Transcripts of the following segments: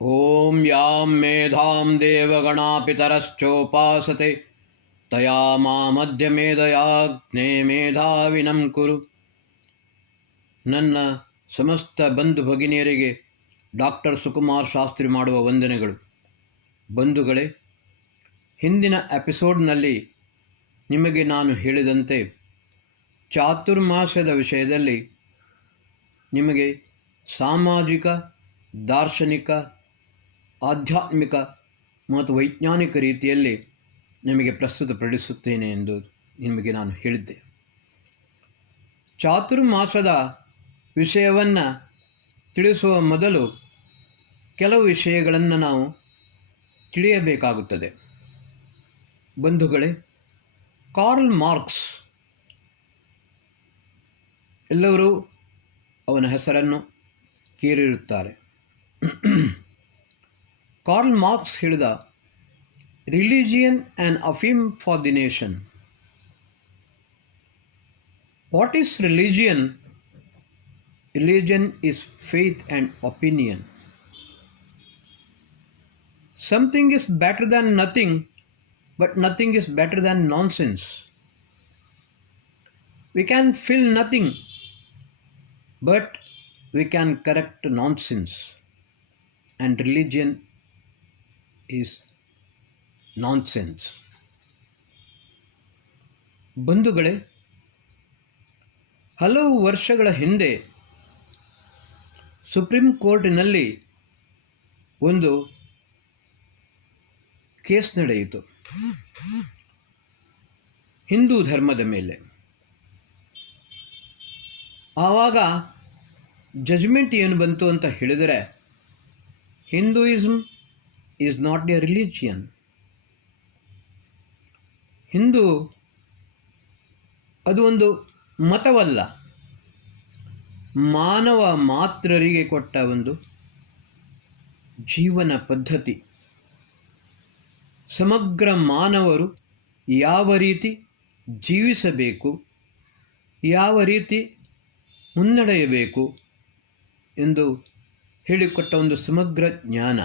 ಓಂ ಯಾಂ ಮೇಧಾಂ ದೇವಗಣಾಪಿತರಶ್ಚೋಪಾಸತೆ ತಯಾ ಮಾಮಧ್ಯ ಮೇಧಯಾಗ್ನೇ ಮೇಧಾವಿನಂ ಕುರು. ನನ್ನ ಸಮಸ್ತ ಬಂಧು ಭಗಿನಿಯರಿಗೆ ಡಾಕ್ಟರ್ ಸುಕುಮಾರ್ ಶಾಸ್ತ್ರಿ ಮಾಡುವ ವಂದನೆಗಳು. ಬಂಧುಗಳೇ, ಹಿಂದಿನ ಎಪಿಸೋಡ್ನಲ್ಲಿ ನಿಮಗೆ ನಾನು ಹೇಳಿದಂತೆ ಚಾತುರ್ಮಾಸ್ಯದ ವಿಷಯದಲ್ಲಿ ನಿಮಗೆ ಸಾಮಾಜಿಕ, ದಾರ್ಶನಿಕ, ಆಧ್ಯಾತ್ಮಿಕ ಮತ್ತು ವೈಜ್ಞಾನಿಕ ರೀತಿಯಲ್ಲಿ ನಿಮಗೆ ಪ್ರಸ್ತುತಪಡಿಸುತ್ತೇನೆ ಎಂದು ನಿಮಗೆ ನಾನು ಹೇಳಿದ್ದೆ. ಚಾತುರ್ಮಾಸದ ವಿಷಯವನ್ನು ತಿಳಿಸುವ ಮೊದಲು ಕೆಲವು ವಿಷಯಗಳನ್ನು ನಾವು ತಿಳಿಯಬೇಕಾಗುತ್ತದೆ. ಬಂಧುಗಳೇ, ಕಾರ್ಲ್ ಮಾರ್ಕ್ಸ್, ಎಲ್ಲರೂ ಅವನ ಹೆಸರನ್ನು ಕೇಳಿರುತ್ತಾರೆ. ಕಾರ್ಲ್ ಮಾರ್ಕ್ಸ್ ಹೇಳಿದ, ರಿಲಿಜಿಯನ್ ಆ್ಯಂಡ್ ಅಫೀಮ್ for the nation. What is religion? Religion is faith and opinion. Something is better than nothing, but nothing is better than nonsense. We can feel nothing, but we can correct nonsense. And religion is nonsense. ಬಂಧುಗಳೇ, ಹಲವು ವರ್ಷಗಳ ಹಿಂದೆ supreme ಕೋರ್ಟಿನಲ್ಲಿ ಒಂದು case ನಡೆಯಿತು ಹಿಂದೂ ಧರ್ಮದ ಮೇಲೆ. ಆವಾಗ judgement ಏನು ಬಂತು ಅಂತ ಹೇಳಿದರೆ, Hinduism is not A religion. Hindu ಅದು ಒಂದು ಮತವಲ್ಲ, ಮಾನವ ಮಾತ್ರರಿಗೆ ಕೊಟ್ಟ ಒಂದು ಜೀವನ ಪದ್ಧತಿ. ಸಮಗ್ರ ಮಾನವರು ಯಾವ ರೀತಿ ಜೀವಿಸಬೇಕು, ಯಾವ ರೀತಿ ಮುನ್ನಡೆಯಬೇಕು ಎಂದು ಹೇಳಿಕೊಟ್ಟ ಒಂದು ಸಮಗ್ರ ಜ್ಞಾನ.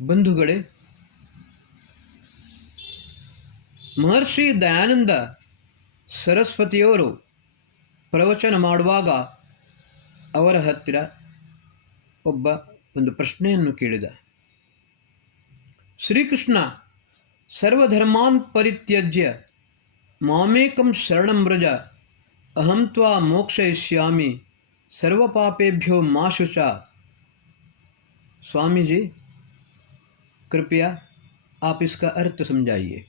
ಬಂಧುಗಳೇ, ಮಹರ್ಷಿ ದಯಾನಂದ ಸರಸ್ವತಿಯವರು ಪ್ರವಚನ ಮಾಡುವಾಗ ಅವರ ಹತ್ತಿರ ಒಂದು ಪ್ರಶ್ನೆಯನ್ನು ಕೇಳಿದ. ಶ್ರೀಕೃಷ್ಣ ಸರ್ವಧರ್ಮಾನ್ ಪರಿತ್ಯಜ್ಯ ಮಾಮೇಕಂ ಶರಣಂ ವ್ರಜ ಅಹಂ ತ್ವಾ ಮೋಕ್ಷಯಿಷ್ಯಾಮಿ ಸರ್ವಪಾಪೇಭ್ಯೋ ಮಾ ಶುಚ. स्वामी जी, कृपया आप इसका अर्थ समझाइए.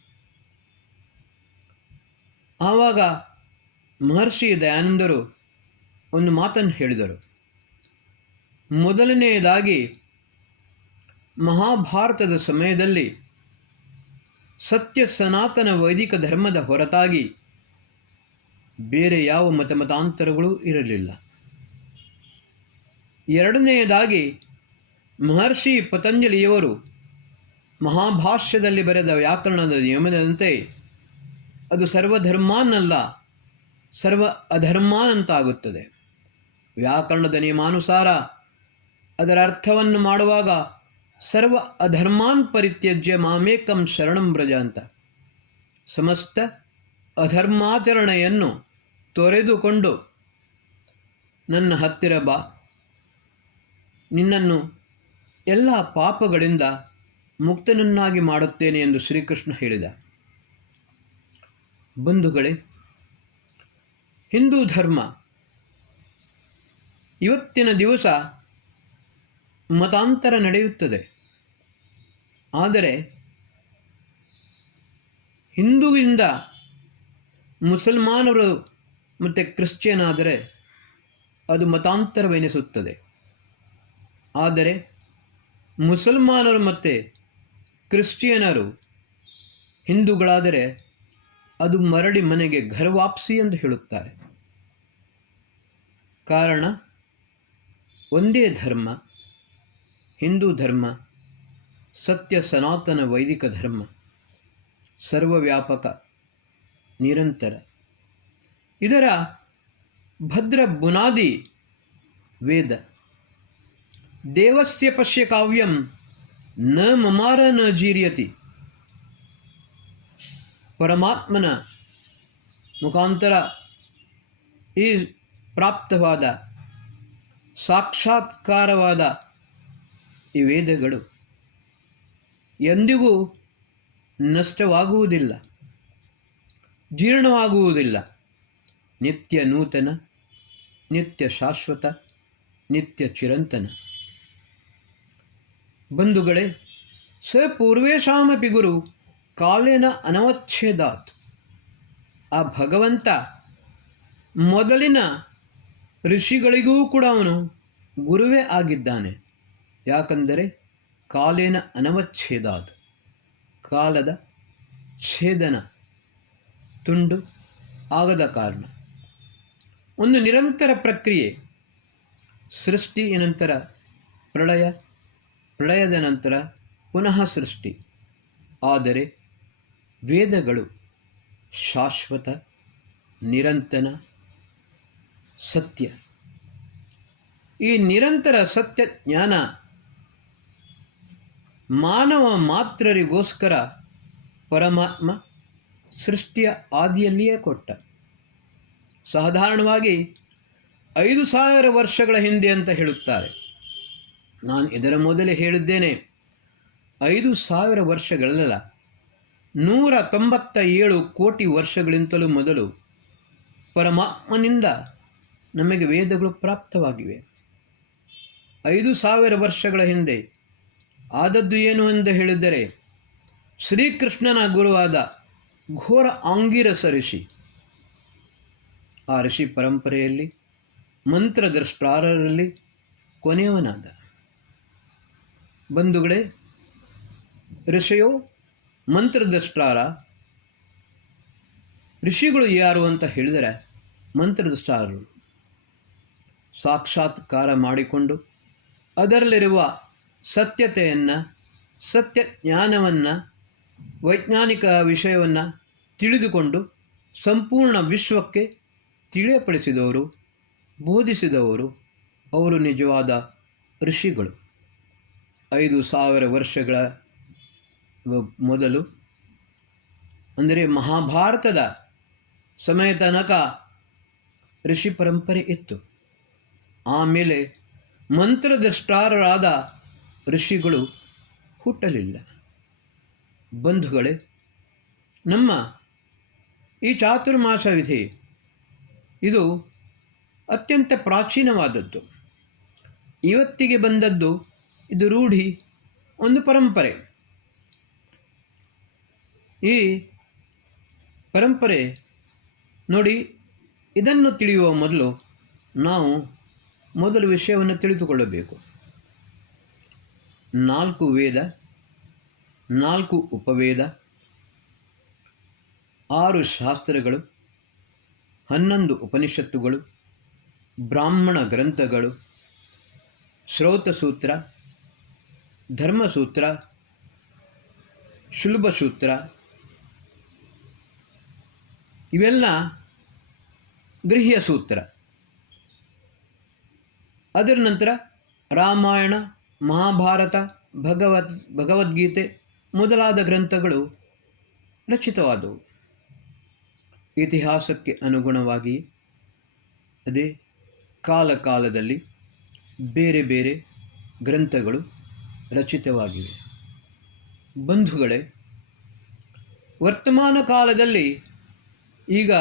ಆವಾಗ ಮಹರ್ಷಿ ದಯಾನಂದರು ಒಂದು ಮಾತನ್ನು ಹೇಳಿದರು. ಮೊದಲನೆಯದಾಗಿ, ಮಹಾಭಾರತದ ಸಮಯದಲ್ಲಿ ಸತ್ಯ ಸನಾತನ ವೈದಿಕ ಧರ್ಮದ ಹೊರತಾಗಿ ಬೇರೆ ಯಾವ ಮತಾಂತರಗಳೂ ಇರಲಿಲ್ಲ. ಎರಡನೆಯದಾಗಿ, ಮಹರ್ಷಿ ಪತಂಜಲಿಯವರು ಮಹಾಭಾಷ್ಯದಲ್ಲಿ ಬರೆದ ವ್ಯಾಕರಣದ ನಿಯಮದಂತೆ ಅದು ಸರ್ವಧರ್ಮಾನಲ್ಲ, ಸರ್ವ ಅಧರ್ಮಾನಂತಾಗುತ್ತದೆ. ವ್ಯಾಕರಣದ ನಿಯಮಾನುಸಾರ ಅದರ ಅರ್ಥವನ್ನು ಮಾಡುವಾಗ ಸರ್ವ ಅಧರ್ಮಾನ್ ಪರಿತ್ಯಜ್ಯ ಮಾಮೇಕಂ ಶರಣಂ ವ್ರಜ ಅಂತ, ಸಮಸ್ತ ಅಧರ್ಮಾಚರಣೆಯನ್ನು ತೊರೆದುಕೊಂಡು ನನ್ನ ಹತ್ತಿರ ಬಾ, ನಿನ್ನನ್ನು ಎಲ್ಲ ಪಾಪಗಳಿಂದ ಮುಕ್ತನನ್ನಾಗಿ ಮಾಡುತ್ತೇನೆ ಎಂದು ಶ್ರೀಕೃಷ್ಣ ಹೇಳಿದ. ಬಂಧುಗಳೇ, ಹಿಂದೂ ಧರ್ಮ ಇವತ್ತಿನ ದಿವಸ ಮತಾಂತರ ನಡೆಯುತ್ತದೆ. ಆದರೆ ಹಿಂದೂವಿಂದ ಮುಸಲ್ಮಾನರು ಮತ್ತು ಕ್ರಿಶ್ಚಿಯನ್ ಆದರೆ ಅದು ಮತಾಂತರವೆನಿಸುತ್ತದೆ. ಆದರೆ ಮುಸಲ್ಮಾನರು ಮತ್ತು ಕ್ರಿಶ್ಚಿಯನರು ಹಿಂದೂಗಳಾದರೆ ಅದು ಮರಳಿ ಮನೆಗೆ ಘರವಾಪ್ಸಿ ಎಂದು ಹೇಳುತ್ತಾರೆ. ಕಾರಣ ಒಂದೇ ಧರ್ಮ, ಹಿಂದೂ ಧರ್ಮ, ಸತ್ಯ ಸನಾತನ ವೈದಿಕ ಧರ್ಮ, ಸರ್ವವ್ಯಾಪಕ, ನಿರಂತರ. ಇದರ ಭದ್ರ ಬುನಾದಿ ವೇದ. ದೇವಸ್ಯ ಪಶ್ಯ ಕಾವ್ಯಂ ನ ಮಮಾರ ನ ಜೀರ್ಯತಿ. ಪರಮಾತ್ಮನ ಮುಖಾಂತರ ಈ ಪ್ರಾಪ್ತವಾದ ಸಾಕ್ಷಾತ್ಕಾರವಾದ ಈ ವೇದಗಳು ಎಂದಿಗೂ ನಷ್ಟವಾಗುವುದಿಲ್ಲ, ಜೀರ್ಣವಾಗುವುದಿಲ್ಲ. ನಿತ್ಯ ನೂತನ, ನಿತ್ಯ ಶಾಶ್ವತ, ನಿತ್ಯ ಚಿರಂತನ. ಬಂಧುಗಳೇ, ಸ ಪೂರ್ವೇಶಾಮಪಿ ಗುರು ಕಾಲೇನ ಅನವಚ್ಛೇದಾತ್. ಆ ಭಗವಂತ ಮೊದಲಿನ ಋಷಿಗಳಿಗೂ ಕೂಡ ಅವನು ಗುರುವೇ ಆಗಿದ್ದಾನೆ. ಯಾಕಂದರೆ ಕಾಲೇನ ಅನವಚ್ಛೇದಾತ್, ಕಾಲದ ಛೇದನ ತುಂಡು ಆಗದ ಕಾರಣ. ಒಂದು ನಿರಂತರ ಪ್ರಕ್ರಿಯೆ, ಸೃಷ್ಟಿ ನಂತರ ಪ್ರಳಯ, ಪ್ರಳಯದ ನಂತರ ಪುನಃ ಸೃಷ್ಟಿ. ಆದರೆ ವೇದಗಳು ಶಾಶ್ವತ, ನಿರಂತರ ಸತ್ಯ. ಈ ನಿರಂತರ ಸತ್ಯ ಜ್ಞಾನ ಮಾನವ ಮಾತ್ರರಿಗೋಸ್ಕರ ಪರಮಾತ್ಮ ಸೃಷ್ಟಿಯ ಆದಿಯಲ್ಲಿಯೇ ಕೊಟ್ಟ. ಸಾಧಾರಣವಾಗಿ 5000 ವರ್ಷಗಳ ಹಿಂದೆ ಅಂತ ಹೇಳುತ್ತಾರೆ. ನಾನು ಇದರ ಮೊದಲೇ ಹೇಳಿದ್ದೇನೆ, 5000 ವರ್ಷಗಳಲ್ಲ, 197 ಕೋಟಿ ವರ್ಷಗಳಿಂತಲೂ ಮೊದಲು ಪರಮಾತ್ಮನಿಂದ ನಮಗೆ ವೇದಗಳು ಪ್ರಾಪ್ತವಾಗಿವೆ. 5000 ವರ್ಷಗಳ ಹಿಂದೆ ಆದದ್ದು ಏನು ಎಂದು ಹೇಳಿದರೆ, ಶ್ರೀಕೃಷ್ಣನ ಗುರುವಾದ ಘೋರ ಆಂಗಿರಸ ಋಷಿ, ಆ ಋಷಿ ಪರಂಪರೆಯಲ್ಲಿ ಮಂತ್ರದ್ರಷ್ಟಾರರಲ್ಲಿ ಕೊನೆಯವನಾದ. ಬಂಧುಗಳೇ, ಋಷಿಯೋ ಮಂತ್ರದ್ರಷ್ಟಾರ. ಋಷಿಗಳು ಯಾರು ಅಂತ ಹೇಳಿದರೆ ಮಂತ್ರದ್ರಷ್ಟಾರರು. ಸಾಕ್ಷಾತ್ಕಾರ ಮಾಡಿಕೊಂಡು ಅದರಲ್ಲಿರುವ ಸತ್ಯತೆಯನ್ನು, ಸತ್ಯ ಜ್ಞಾನವನ್ನು, ವೈಜ್ಞಾನಿಕ ವಿಷಯವನ್ನು ತಿಳಿದುಕೊಂಡು ಸಂಪೂರ್ಣ ವಿಶ್ವಕ್ಕೆ ತಿಳಿಯಪಡಿಸಿದವರು, ಬೋಧಿಸಿದವರು ಅವರು ನಿಜವಾದ ಋಷಿಗಳು. 5000 ವರ್ಷಗಳ ಮೊದಲು, ಅಂದರೆ ಮಹಾಭಾರತದ ಸಮಯ ತನಕ ಋಷಿ ಪರಂಪರೆ ಇತ್ತು. ಆಮೇಲೆ ಮಂತ್ರದ್ರಷ್ಟಾರರಾದ ಋಷಿಗಳು ಹುಟ್ಟಲಿಲ್ಲ. ಬಂಧುಗಳೇ, ನಮ್ಮ ಈ ಚಾತುರ್ಮಾಸ ವಿಧಿ ಇದು ಅತ್ಯಂತ ಪ್ರಾಚೀನವಾದದ್ದು. ಇವತ್ತಿಗೆ ಬಂದದ್ದು ಇದು ರೂಢಿ, ಒಂದು ಪರಂಪರೆ. ಈ ಪರಂಪರೆ ನೋಡಿ, ಇದನ್ನು ತಿಳಿಯುವ ಮೊದಲು ನಾವು ಮೊದಲು ವಿಷಯವನ್ನು ತಿಳಿದುಕೊಳ್ಳಬೇಕು. 4 ವೇದ, 4 ಉಪವೇದ, 6 ಶಾಸ್ತ್ರಗಳು, 11 ಉಪನಿಷತ್ತುಗಳು, ಬ್ರಾಹ್ಮಣ ಗ್ರಂಥಗಳು, ಶ್ರೌತಸೂತ್ರ, ಧರ್ಮಸೂತ್ರ, ಶುಲ್ಬಸೂತ್ರ, ಇವೆಲ್ಲ ಗೃಹ್ಯ ಸೂತ್ರ. ಅದರ ನಂತರ ರಾಮಾಯಣ, ಮಹಾಭಾರತ, ಭಗವದ್ಗೀತೆ ಮೊದಲಾದ ಗ್ರಂಥಗಳು ರಚಿತವಾದವು. ಇತಿಹಾಸಕ್ಕೆ ಅನುಗುಣವಾಗಿ ಅದೇ ಕಾಲಕಾಲದಲ್ಲಿ ಬೇರೆ ಬೇರೆ ಗ್ರಂಥಗಳು ರಚಿತವಾಗಿವೆ. ಬಂಧುಗಳೇ, ವರ್ತಮಾನ ಕಾಲದಲ್ಲಿ ಈಗ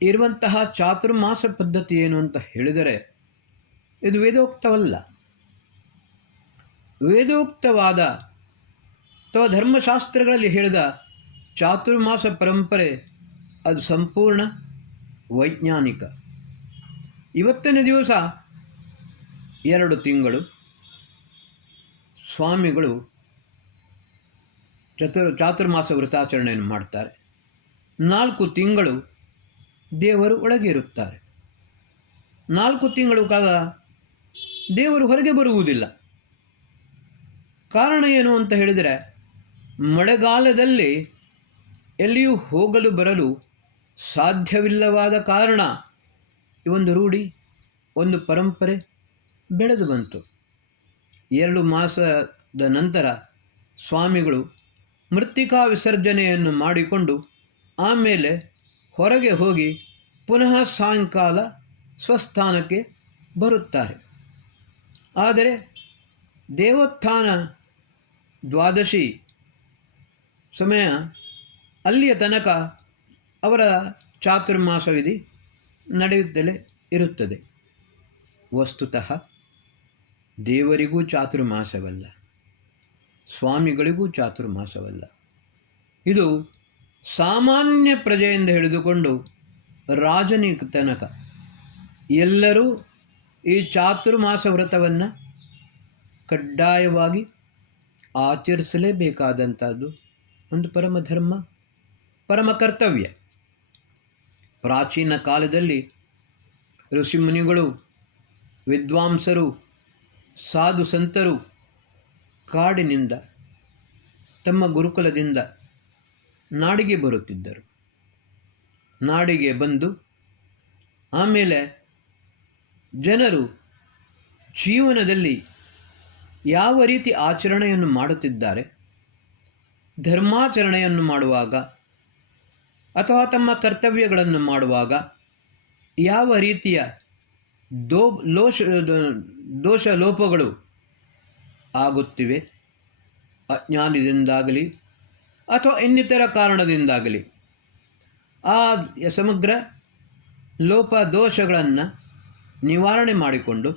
ಇರುವಂತಹ ಚಾತುರ್ಮಾಸ ಪದ್ಧತಿ ಏನು ಅಂತ ಹೇಳಿದರೆ, ಇದು ವೇದೋಕ್ತವಲ್ಲ. ವೇದೋಕ್ತವಾದ ಅಥವಾ ಧರ್ಮಶಾಸ್ತ್ರಗಳಲ್ಲಿ ಹೇಳಿದ ಚಾತುರ್ಮಾಸ ಪರಂಪರೆ ಅದು ಸಂಪೂರ್ಣ ವೈಜ್ಞಾನಿಕ. ಇವತ್ತಿನ ದಿವಸ 2 ತಿಂಗಳು ಸ್ವಾಮಿಗಳು ಚಾತುರ್ಮಾಸ ವ್ರತಾಚರಣೆಯನ್ನು ಮಾಡ್ತಾರೆ. 4 ತಿಂಗಳು ದೇವರು ಒಳಗೆ ಇರುತ್ತಾರೆ. 4 ತಿಂಗಳು ಕಾಲ ದೇವರು ಹೊರಗೆ ಬರುವುದಿಲ್ಲ. ಕಾರಣ ಏನು ಅಂತ ಹೇಳಿದರೆ, ಮಳೆಗಾಲದಲ್ಲಿ ಎಲ್ಲಿಯೂ ಹೋಗಲು ಬರಲು ಸಾಧ್ಯವಿಲ್ಲವಾದ ಕಾರಣ ಈ ಒಂದು ರೂಢಿ, ಒಂದು ಪರಂಪರೆ ಬೆಳೆದು ಬಂತು. 2 ಮಾಸದ ನಂತರ ಸ್ವಾಮಿಗಳು ಮೃತ್ತಿಕಾ ವಿಸರ್ಜನೆಯನ್ನು ಮಾಡಿಕೊಂಡು ಆಮೇಲೆ ಹೊರಗೆ ಹೋಗಿ ಪುನಃ ಸಾಯಂಕಾಲ ಸ್ವಸ್ಥಾನಕ್ಕೆ ಬರುತ್ತಾರೆ. ಆದರೆ ದೇವೋತ್ಥಾನ ದ್ವಾದಶಿ ಸಮಯ ಅಲ್ಲಿಯ ತನಕ ಅವರ ಚಾತುರ್ಮಾಸ ವಿಧಿ ನಡೆಯುತ್ತಲೇ ಇರುತ್ತದೆ. ವಸ್ತುತಃ ದೇವರಿಗೂ ಚಾತುರ್ಮಾಸವಲ್ಲ, ಸ್ವಾಮಿಗಳಿಗೂ ಚಾತುರ್ಮಾಸವಲ್ಲ. ಇದು ಸಾಮಾನ್ಯ ಪ್ರಜೆಯಿಂದ ಹಿಡಿದುಕೊಂಡು ರಾಜನಿಗೆ ತನಕ ಎಲ್ಲರೂ ಈ ಚಾತುರ್ಮಾಸ ವ್ರತವನ್ನು ಕಡ್ಡಾಯವಾಗಿ ಆಚರಿಸಲೇಬೇಕಾದಂಥದ್ದು ಒಂದು ಪರಮಧರ್ಮ, ಪರಮ ಕರ್ತವ್ಯ. ಪ್ರಾಚೀನ ಕಾಲದಲ್ಲಿ ಋಷಿಮುನಿಗಳು, ವಿದ್ವಾಂಸರು, ಸಾಧು ಸಂತರು ಕಾಡಿನಿಂದ ತಮ್ಮ ಗುರುಕುಲದಿಂದ ನಾಡಿಗೆ ಬರುತ್ತಿದ್ದರು. ನಾಡಿಗೆ ಬಂದು ಆಮೇಲೆ ಜನರು ಜೀವನದಲ್ಲಿ ಯಾವ ರೀತಿ ಆಚರಣೆಯನ್ನು ಮಾಡುತ್ತಿದ್ದಾರೆ, ಧರ್ಮಾಚರಣೆಯನ್ನು ಮಾಡುವಾಗ ಅಥವಾ ತಮ್ಮ ಕರ್ತವ್ಯಗಳನ್ನು ಮಾಡುವಾಗ ಯಾವ ರೀತಿಯ ದೋಷ ಲೋಪಗಳು ಆಗುತ್ತಿವೆ, ಅಜ್ಞಾನದಿಂದಾಗಲಿ ಅಥವಾ ಇನ್ನಿತರ ಕಾರಣದಿಂದಾಗಲಿ ಆ ಸಮಗ್ರ ಲೋಪ ದೋಷಗಳನ್ನು ನಿವಾರಣೆ ಮಾಡಿಕೊಂಡು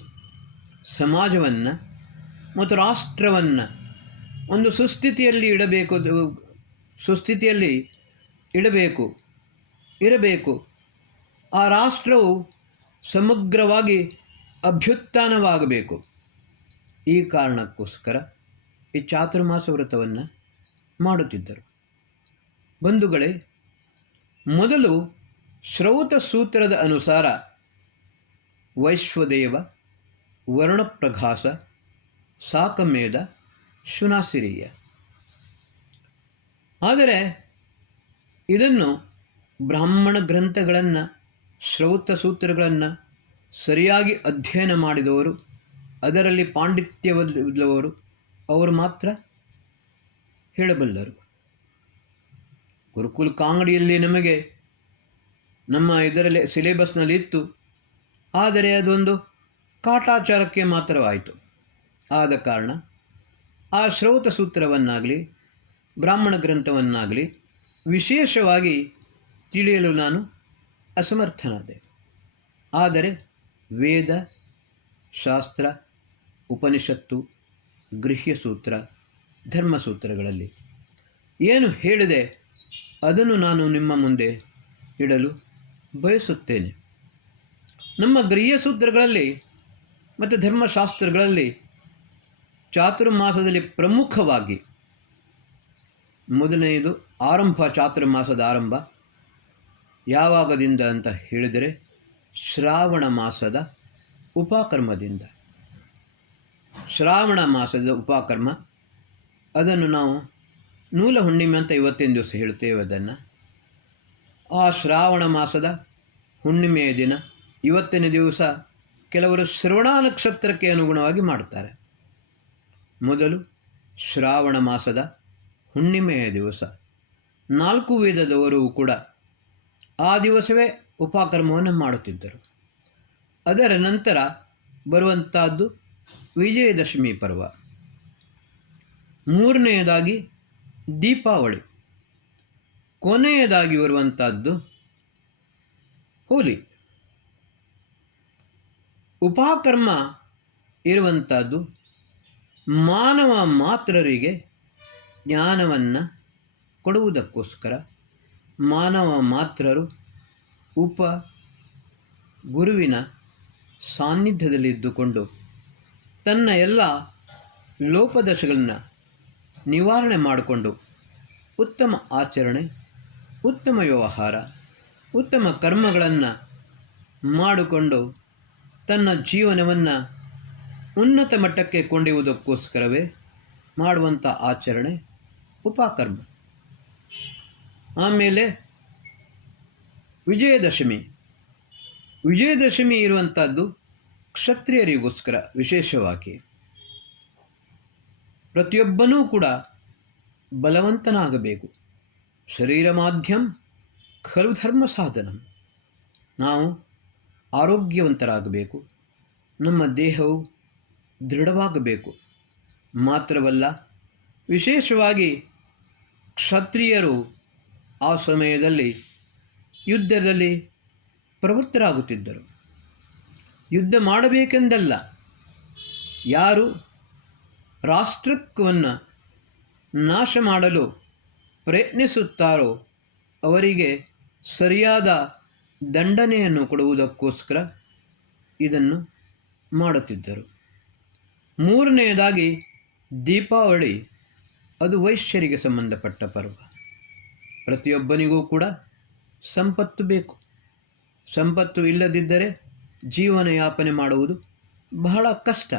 ಸಮಾಜವನ್ನು ಮತ್ತು ರಾಷ್ಟ್ರವನ್ನು ಒಂದು ಸುಸ್ಥಿತಿಯಲ್ಲಿ ಇರಬೇಕು. ಆ ರಾಷ್ಟ್ರವು ಸಮಗ್ರವಾಗಿ ಅಭ್ಯುತ್ಥಾನವಾಗಬೇಕು. ಈ ಕಾರಣಕ್ಕೋಸ್ಕರ ಈ ಚಾತುರ್ಮಾಸ ವ್ರತವನ್ನು ಮಾಡುತ್ತಿದ್ದರು. ಬಂಧುಗಳೇ, ಮೊದಲು ಶ್ರೌತ ಸೂತ್ರದ ಅನುಸಾರ ವೈಶ್ವದೇವ, ವರ್ಣಪ್ರಘಾಸ, ಸಾಕಮೇಧ, ಶುನಾಸಿರೀಯ. ಆದರೆ ಇದನ್ನು ಬ್ರಾಹ್ಮಣ ಗ್ರಂಥಗಳನ್ನು, ಶ್ರೌತ ಸೂತ್ರಗಳನ್ನು ಸರಿಯಾಗಿ ಅಧ್ಯಯನ ಮಾಡಿದವರು, ಅದರಲ್ಲಿ ಪಾಂಡಿತ್ಯವಿಲ್ಲವರು ಅವರು ಮಾತ್ರ ಹೇಳಬಲ್ಲರು. ಗುರುಕುಲ ಕಾಂಗಡಿಯಲ್ಲಿ ನಮಗೆ ನಮ್ಮ ಇದರಲ್ಲಿ ಸಿಲೆಬಸ್ನಲ್ಲಿ ಇತ್ತು, ಆದರೆ ಅದೊಂದು ಕಾಟಾಚಾರಕ್ಕೆ ಮಾತ್ರವಾಯಿತು. ಆದ ಕಾರಣ ಆ ಶ್ರೌತ ಸೂತ್ರವನ್ನಾಗಲಿ ಬ್ರಾಹ್ಮಣ ಗ್ರಂಥವನ್ನಾಗಲಿ ವಿಶೇಷವಾಗಿ ತಿಳಿಯಲು ನಾನು ಅಸಮರ್ಥನಾದೆ. ಆದರೆ ವೇದ, ಶಾಸ್ತ್ರ, ಉಪನಿಷತ್ತು, ಗೃಹ್ಯ ಸೂತ್ರ, ಧರ್ಮಸೂತ್ರಗಳಲ್ಲಿ ಏನು ಹೇಳಿದೆ ಅದನ್ನು ನಾನು ನಿಮ್ಮ ಮುಂದೆ ಇಡಲು ಬಯಸುತ್ತೇನೆ. ನಮ್ಮ ಗೃಹ್ಯ ಸೂತ್ರಗಳಲ್ಲಿ ಮತ್ತು ಧರ್ಮಶಾಸ್ತ್ರಗಳಲ್ಲಿ ಚಾತುರ್ಮಾಸದಲ್ಲಿ ಪ್ರಮುಖವಾಗಿ ಮೊದಲನೆಯದು ಚಾತುರ್ಮಾಸದ ಆರಂಭ ಯಾವಾಗದಿಂದ ಅಂತ ಹೇಳಿದರೆ ಶ್ರಾವಣ ಮಾಸದ ಉಪಕರ್ಮದಿಂದ. ಶ್ರಾವಣ ಮಾಸದ ಉಪಕರ್ಮ ಅದನ್ನು ನಾವು ನೂಲ ಹುಣ್ಣಿಮೆ ಅಂತ ಇವತ್ತಿನ ದಿವಸ ಹೇಳ್ತೇವೆ. ಅದನ್ನು ಆ ಶ್ರಾವಣ ಮಾಸದ ಹುಣ್ಣಿಮೆಯ ದಿನ ಇವತ್ತಿನ ದಿವಸ ಕೆಲವರು ಶ್ರವಣ ನಕ್ಷತ್ರಕ್ಕೆ ಅನುಗುಣವಾಗಿ ಮಾಡ್ತಾರೆ. ಮೊದಲು ಶ್ರಾವಣ ಮಾಸದ ಹುಣ್ಣಿಮೆಯ ದಿವಸ 4 ವೇದದವರು ಕೂಡ ಆ ದಿವಸವೇ ಉಪಕರ್ಮವನ್ನು ಮಾಡುತ್ತಿದ್ದರು. ಅದರ ನಂತರ ಬರುವಂಥದ್ದು ವಿಜಯದಶಮಿ ಪರ್ವ, ಮೂರನೆಯದಾಗಿ ದೀಪಾವಳಿ, ಕೊನೆಯದಾಗಿ ಬರುವಂಥದ್ದು ಹೋಲಿ. ಉಪಕರ್ಮ ಇರುವಂಥದ್ದು ಮಾನವ ಮಾತ್ರರಿಗೆ ಜ್ಞಾನವನ್ನು ಕೊಡುವುದಕ್ಕೋಸ್ಕರ ಮಾನವ ಮಾತ್ರರು ಗುರುವಿನ ಸಾನ್ನಿಧ್ಯದಲ್ಲಿದ್ದುಕೊಂಡು ತನ್ನ ಎಲ್ಲ ಲೋಪದೋಷಗಳನ್ನು ನಿವಾರಣೆ ಮಾಡಿಕೊಂಡು ಉತ್ತಮ ಆಚರಣೆ, ಉತ್ತಮ ವ್ಯವಹಾರ, ಉತ್ತಮ ಕರ್ಮಗಳನ್ನು ಮಾಡಿಕೊಂಡು ತನ್ನ ಜೀವನವನ್ನು ಉನ್ನತ ಮಟ್ಟಕ್ಕೆ ಕೊಂಡೊಯ್ಯುವುದಕ್ಕೋಸ್ಕರವೇ ಮಾಡುವಂಥ ಆಚರಣೆ ಉಪಕರ್ಮ. ಆಮೇಲೆ ವಿಜಯದಶಮಿ ಇರುವಂಥದ್ದು ಕ್ಷತ್ರಿಯರಿಗೋಸ್ಕರ ವಿಶೇಷವಾಗಿ. ಪ್ರತಿಯೊಬ್ಬನೂ ಕೂಡ ಬಲವಂತನಾಗಬೇಕು. ಶರೀರ ಮಾಧ್ಯಂ ಖಲು ಧರ್ಮ ಸಾಧನ. ನಾವು ಆರೋಗ್ಯವಂತರಾಗಬೇಕು, ನಮ್ಮ ದೇಹವು ದೃಢವಾಗಬೇಕು. ಮಾತ್ರವಲ್ಲ, ವಿಶೇಷವಾಗಿ ಕ್ಷತ್ರಿಯರು ಆ ಸಮಯದಲ್ಲಿ ಯುದ್ಧದಲ್ಲಿ ಪ್ರವೃತ್ತರಾಗುತ್ತಿದ್ದರು. ಯುದ್ಧ ಮಾಡಬೇಕೆಂದಲ್ಲ, ಯಾರು ರಾಷ್ಟ್ರವನ್ನು ನಾಶ ಮಾಡಲು ಪ್ರಯತ್ನಿಸುತ್ತಾರೋ ಅವರಿಗೆ ಸರಿಯಾದ ದಂಡನೆಯನ್ನು ಕೊಡುವುದಕ್ಕೋಸ್ಕರ ಇದನ್ನು ಮಾಡುತ್ತಿದ್ದರು. ಮೂರನೆಯದಾಗಿ ದೀಪಾವಳಿ, ಅದು ವೈಶ್ಯರಿಗೆ ಸಂಬಂಧಪಟ್ಟ ಪರ್ವ. ಪ್ರತಿಯೊಬ್ಬನಿಗೂ ಕೂಡ ಸಂಪತ್ತು ಬೇಕು. ಸಂಪತ್ತು ಇಲ್ಲದಿದ್ದರೆ ಜೀವನ ಯಾಪನೆ ಮಾಡುವುದು ಬಹಳ ಕಷ್ಟ.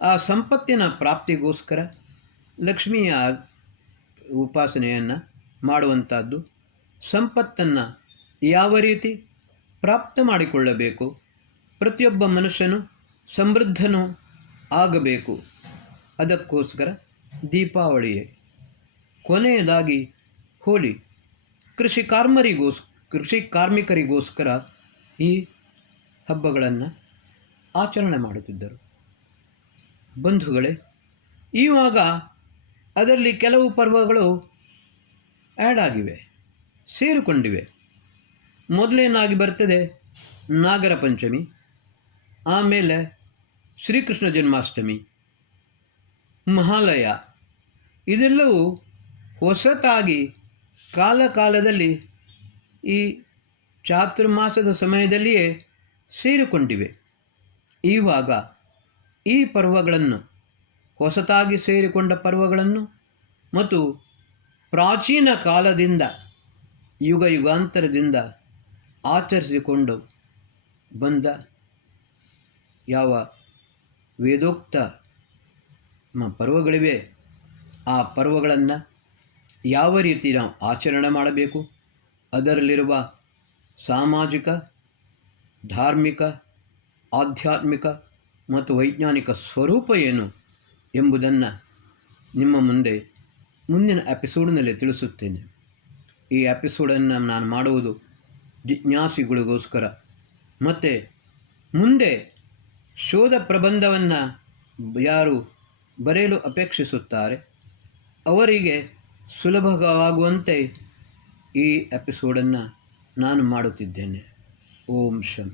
ಆ ಸಂಪತ್ತಿನ ಪ್ರಾಪ್ತಿಗೋಸ್ಕರ ಲಕ್ಷ್ಮಿಯ ಉಪಾಸನೆಯನ್ನು ಮಾಡುವಂಥದ್ದು. ಸಂಪತ್ತನ್ನು ಯಾವ ರೀತಿ ಪ್ರಾಪ್ತ ಮಾಡಿಕೊಳ್ಳಬೇಕು, ಪ್ರತಿಯೊಬ್ಬ ಮನುಷ್ಯನು ಸಮೃದ್ಧನೂ ಆಗಬೇಕು, ಅದಕ್ಕೋಸ್ಕರ ದೀಪಾವಳಿಯೇ. ಕೊನೆಯದಾಗಿ ಹೋಳಿ, ಕೃಷಿ ಕಾರ್ಮಿಕರಿಗೋಸ್ಕರ ಈ ಹಬ್ಬಗಳನ್ನು ಆಚರಣೆ ಮಾಡುತ್ತಿದ್ದರು. ಬಂಧುಗಳೇ, ಇವಾಗ ಅದರಲ್ಲಿ ಕೆಲವು ಪರ್ವಗಳು ಆ್ಯಡ್ ಆಗಿವೆ, ಸೇರಿಕೊಂಡಿವೆ. ಮೊದಲೇನಾಗಿ ಬರ್ತದೆ ನಾಗರ ಪಂಚಮಿ, ಆಮೇಲೆ ಶ್ರೀಕೃಷ್ಣ ಜನ್ಮಾಷ್ಟಮಿ, ಮಹಾಲಯ. ಇದೆಲ್ಲವೂ ಹೊಸತಾಗಿ ಕಾಲದಲ್ಲಿ ಈ ಚಾತುರ್ಮಾಸದ ಸಮಯದಲ್ಲಿಯೇ ಸೇರಿಕೊಂಡಿವೆ. ಇವಾಗ ಈ ಪರ್ವಗಳನ್ನು, ಹೊಸತಾಗಿ ಸೇರಿಕೊಂಡ ಪರ್ವಗಳನ್ನು ಮತ್ತು ಪ್ರಾಚೀನ ಕಾಲದಿಂದ ಯುಗಾಂತರದಿಂದ ಆಚರಿಸಿಕೊಂಡು ಬಂದ ಯಾವ ವೇದೋಕ್ತ ಪರ್ವಗಳಿವೆ, ಆ ಪರ್ವಗಳನ್ನು ಯಾವ ರೀತಿ ನಾವು ಆಚರಣೆ ಮಾಡಬೇಕು, ಅದರಲ್ಲಿರುವ ಸಾಮಾಜಿಕ, ಧಾರ್ಮಿಕ, ಆಧ್ಯಾತ್ಮಿಕ ಮತ್ತು ವೈಜ್ಞಾನಿಕ ಸ್ವರೂಪ ಏನು ಎಂಬುದನ್ನು ನಿಮ್ಮ ಮುಂದಿನ ಎಪಿಸೋಡ್ನಲ್ಲಿ ತಿಳಿಸುತ್ತೇನೆ. ಈ ಎಪಿಸೋಡನ್ನು ನಾನು ಮಾಡುವುದು ಜಿಜ್ಞಾಸಿಗಳಿಗೋಸ್ಕರ. ಮತ್ತು ಮುಂದೆ ಶೋಧ ಪ್ರಬಂಧವನ್ನು ಯಾರು ಬರೆಯಲು ಅಪೇಕ್ಷಿಸುತ್ತಾರೆ ಅವರಿಗೆ ಸುಲಭವಾಗುವಂತೆ ಈ ಎಪಿಸೋಡನ್ನು ನಾನು ಮಾಡುತ್ತಿದ್ದೇನೆ. ಓಂ ಶಂ.